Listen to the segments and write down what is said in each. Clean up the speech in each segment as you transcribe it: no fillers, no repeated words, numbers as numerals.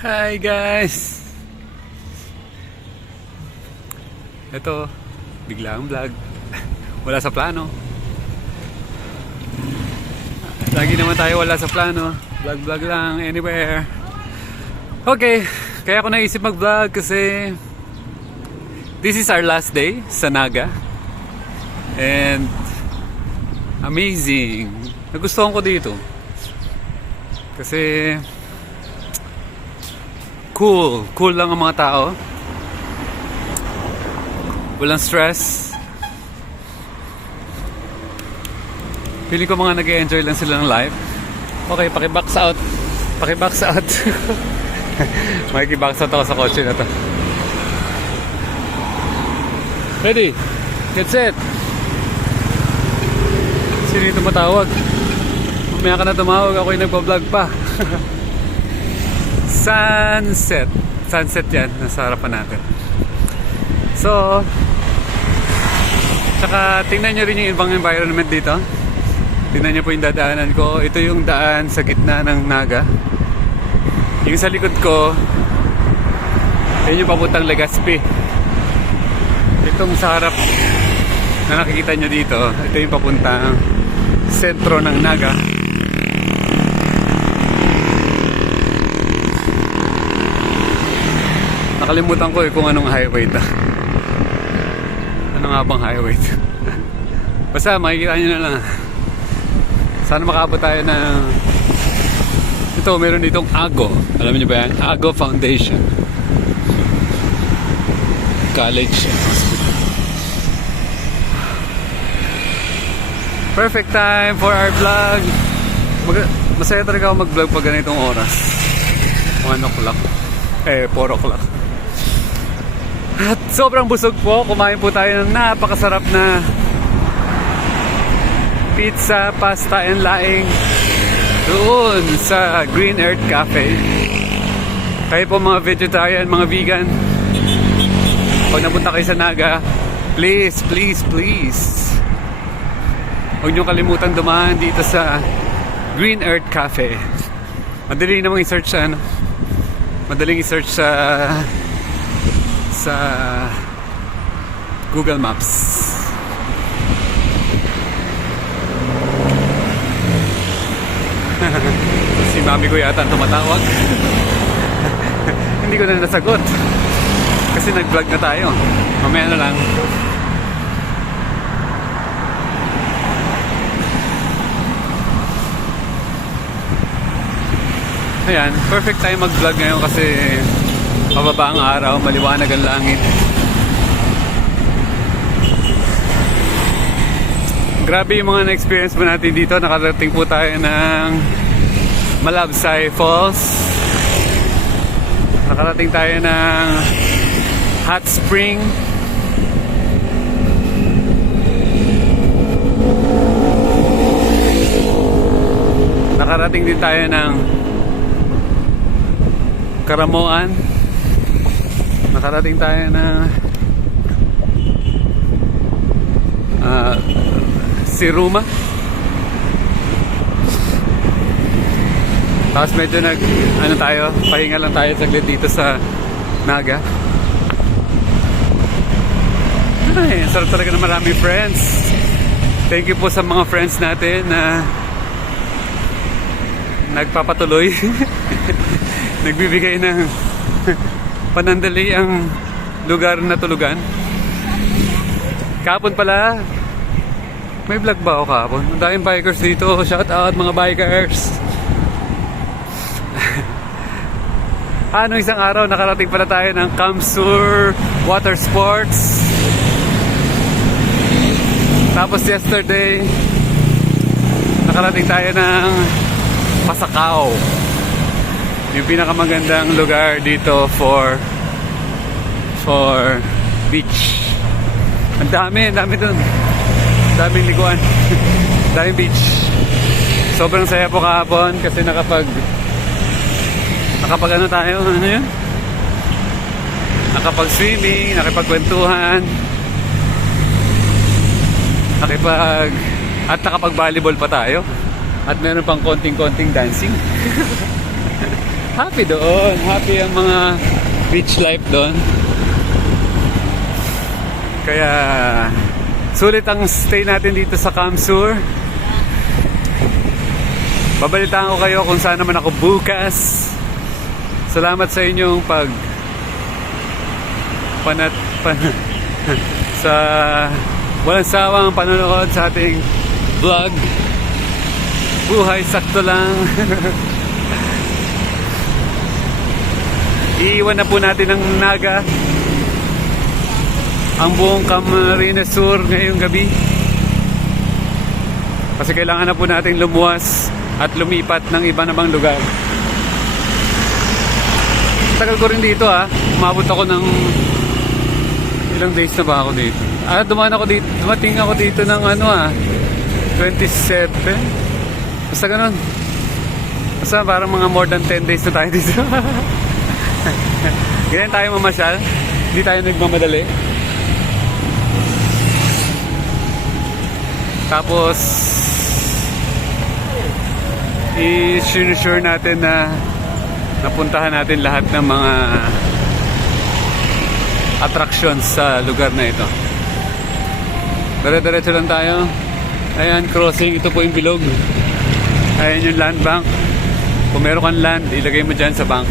Hi guys! Ito, biglang vlog. Wala sa plano. Lagi naman tayo wala sa plano. Vlog lang, anywhere. Okay, kaya ako naisip mag-vlog kasi this is our last day sa Naga. And amazing. Nagustuhan ko dito. Kasi cool lang ang mga tao. Walang stress. Feeling ko mga nag-e-enjoy lang sila ng life. Okay, paki-box out. Makiki-box out ako sa kotse na to. Ready? Get set. Sino yung tumatawag? Mamaya ka na tumawag, ako yung nagpa-vlog pa. Sunset yan, nasa harapan natin. So, tsaka tingnan nyo rin yung ibang environment dito. Tingnan nyo po yung dadaanan ko. Ito yung daan sa gitna ng Naga. Yung sa likod ko, yun yung papuntang Legazpi. Itong sa harap na nakikita nyo dito, ito yung papuntang sentro ng Naga. Nakalimutan ko kung anong highway ito. Ano nga bang highway ito? Basta makikita nyo na lang. Sana makaabot tayo ng ito, meron ditong AGO. Alam niyo ba yan? AGO Foundation College and Hospital. Perfect time for our vlog. Masaya talaga ako mag-vlog pag ganitong oras. 1 o'clock 4 o'clock. At sobrang busog po. Kumain po tayo ng napakasarap na pizza, pasta, and laing doon sa Green Earth Cafe. Kayo po mga vegetarian, mga vegan, pag napunta kayo sa Naga, please huwag nyo kalimutan dumaan dito sa Green Earth Cafe. Madali namang i-search sa madaling i-search sa Google Maps. Si mami ko yata ang tumatawag. Hindi ko na nasagot kasi nag-vlog na tayo. Mamaya na lang. Ayan, perfect time mag-vlog ngayon kasi mababa ang araw, maliwanag ang langit. Grabe yung mga na-experience mo natin dito. Nakarating po tayo ng Malabsay Falls. Nakarating tayo ng Hot Spring. Nakarating din tayo ng Karamoan. Nakarating tayo ng Siruma. Tapos medyo pahinga lang tayo saglit dito sa Naga. Ay, sarap talaga na maraming friends. Thank you po sa mga friends natin na nagpapatuloy. Nagbibigay ng panandali ang lugar na tulugan. Kahapon pala, may vlog ba ako kahapon? Ang daming bikers dito. Shout out mga bikers. Ano, isang araw nakarating pala tayo ng Kamsur Water Sports. Tapos yesterday nakarating tayo ng Pasakaw, yung pinakamagandang lugar dito for beach. Ang dami dun. Daming liguan. Daming beach. Sobrang saya po kahapon kasi nakapag nakapag swimming, nakipagkwentuhan, nakapag volleyball pa tayo. At meron pang konting dancing. happy doon. Happy ang mga beach life doon. Kaya sulit ang stay natin dito sa Kamsur. Babalitaan ko kayo kung saan naman ako bukas. Salamat sa inyong sa walang sawang panonood sa ating vlog. Buhay sakto lang. Iiwan na po natin ang Naga, ang buong Camarines Sur ngayong gabi. Kasi kailangan na po natin lumuwas at lumipat ng iba namang lugar. Tagal ko rin dito umabot ako ng ilang days na ba ako dito. Dumating ako dito ng 27. Basta ganun. Basta parang mga more than 10 days na tayo dito. Ganyan tayo mamasyal. Hindi tayo nagmamadali. Tapos i-sure natin na napuntahan natin lahat ng mga attractions sa lugar na ito. Dire-diretso lang tayo. Ayan, crossing. Ito po yung bilog. Ayan yung land bank. Kung meron kang land, ilagay mo dyan sa bank.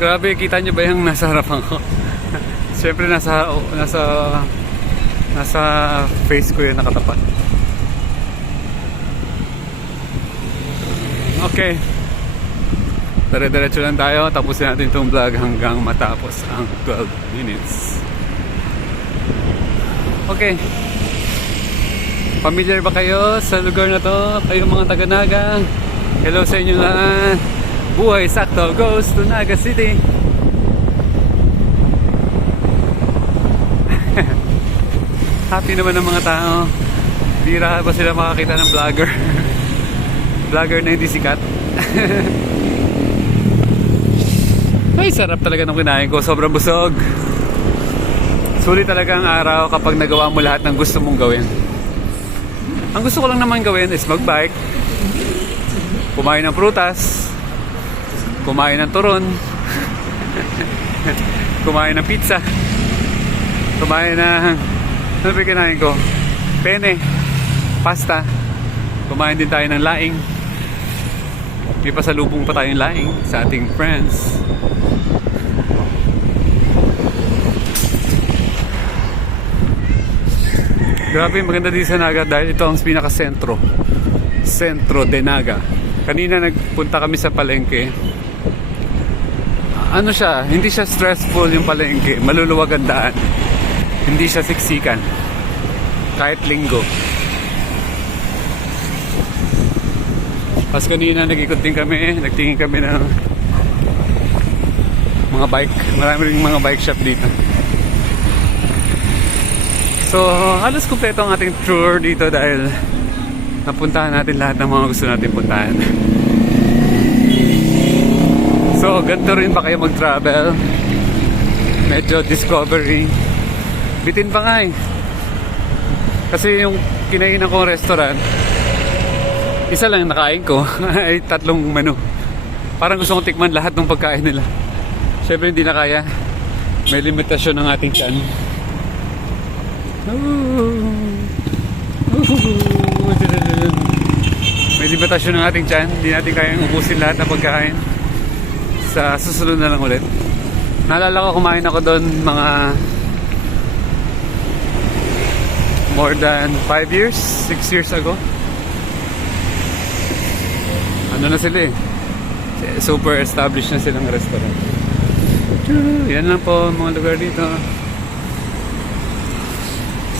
Grabe, kita nyo ba yung nasa harapan ko? Siyempre nasa face ko yung nakatapat. Okay. Dire-diretso lang tayo. Tapusin natin itong vlog hanggang matapos ang 12 minutes. Okay. Familiar ba kayo sa lugar na to? Kayo mga taga-Naga? Hello sa inyo lahat. Buhay sakto goes to Naga City. Happy naman ang mga tao. Bira ba sila makakita ng vlogger? Vlogger na hindi sikat. Ay, sarap talaga ng kinain ko. Sobrang busog. Sulit talaga ang araw kapag nagawa mo lahat ng gusto mong gawin. Ang gusto ko lang naman gawin is magbike, kumain ng prutas, kumain ng turon, kumain ng pizza, kumain ng ano ba kinain ko? Penne, pasta, kumain din tayo ng laing. May pasalubong pa tayong laing sa ating friends. Grabe, maganda dito sa Naga dahil ito ang pinaka-sentro. Sentro de Naga. Kanina nagpunta kami sa palengke. Ano siya, hindi siya stressful yung palengke. Maluluwag ang daan. Hindi siya siksikan. Kahit linggo. Pas kanina nag-ikot din kami, nagtingin kami ng mga bike. Marami ring mga bike shop dito. So, halos kumpleto ang ating tour dito dahil napuntahan natin lahat ng mga gusto natin puntahan. So, ganito rin ba kayo mag-travel? Medyo discovery. Bitin pa nga eh. Kasi yung kinainan kong restaurant, isa lang nakain ko ay 3 menu. Parang gusto kong tikman lahat ng pagkain nila. Siyempre hindi na kaya. May limitasyon ng ating tiyan. May limitasyon ng ating tiyan. Hindi natin kayang ubusin lahat ng pagkain. Sa susunod na lang ulit. Naalala ko kumain ako doon mga more than 5 years, 6 years ago. Ano na sila eh. Super established na silang restaurant. Yan lang po mga lugar dito.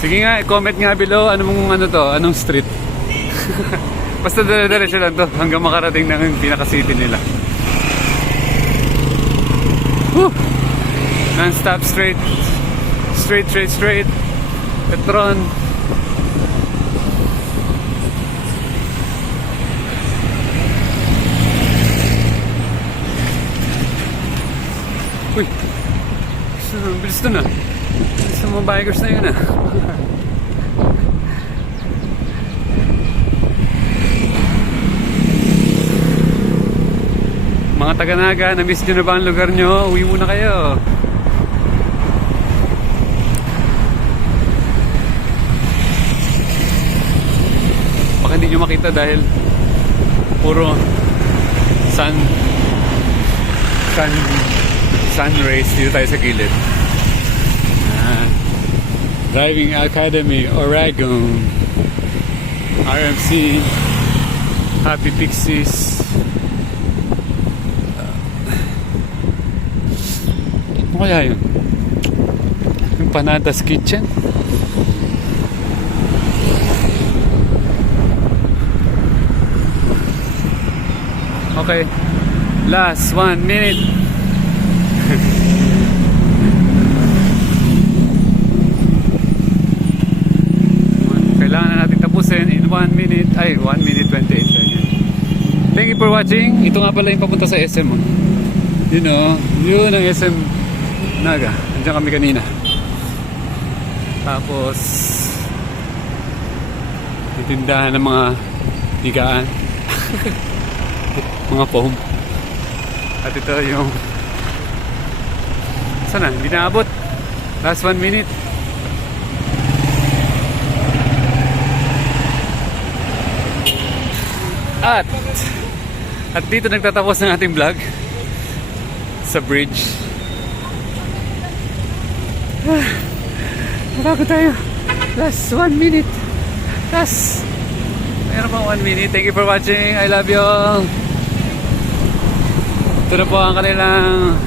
Sige nga, comment nga below anong street. Basta dire-diretso lang to hanggang makarating ng pinaka-city nila. Woo! Non-stop straight. Straight. Petron. Uy! Bilis na. Bilis na mga bikers na yun . taga Naga, na-miss nyo na ba ang lugar nyo? Uwi muna kayo. Baka hindi nyo makita dahil puro sun rays dito tayo sa gilid. Driving Academy, Oregon, RMC, Happy Pixies. Ano kaya yun? Yung Panadas Kitchen? Okay, last 1 minute. Kailangan na natin tapusin in 1 minute. Ay, 1 minute 28 seconds. Thank you for watching. Ito nga pala yung papunta sa SM. You know, yun ang SM Naga. Andiyan kami kanina. Tapos titindahan ng mga higaan. Mga foam. At ito yung sana, hindi naabot. Last 1 minute. At dito nagtatapos ng ating vlog sa bridge. Nabago tayo. Last 1 minute. Last. Meron pang 1 minute. Thank you for watching. I love you all. Ito na po ang kanilang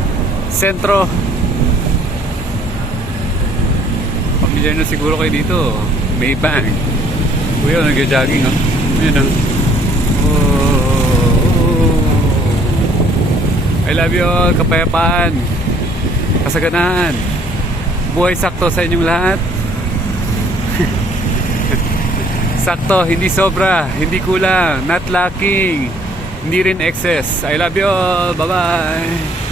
sentro. Pamilyar na siguro kayo dito. Maybank. Kuya, nag-jogging. Ayan o. I love you all. Kapayapaan. Kasaganahan. Buhay sakto sa inyong lahat. Sakto, hindi sobra, hindi kulang, not lacking, hindi rin excess. I love you all. Bye-bye.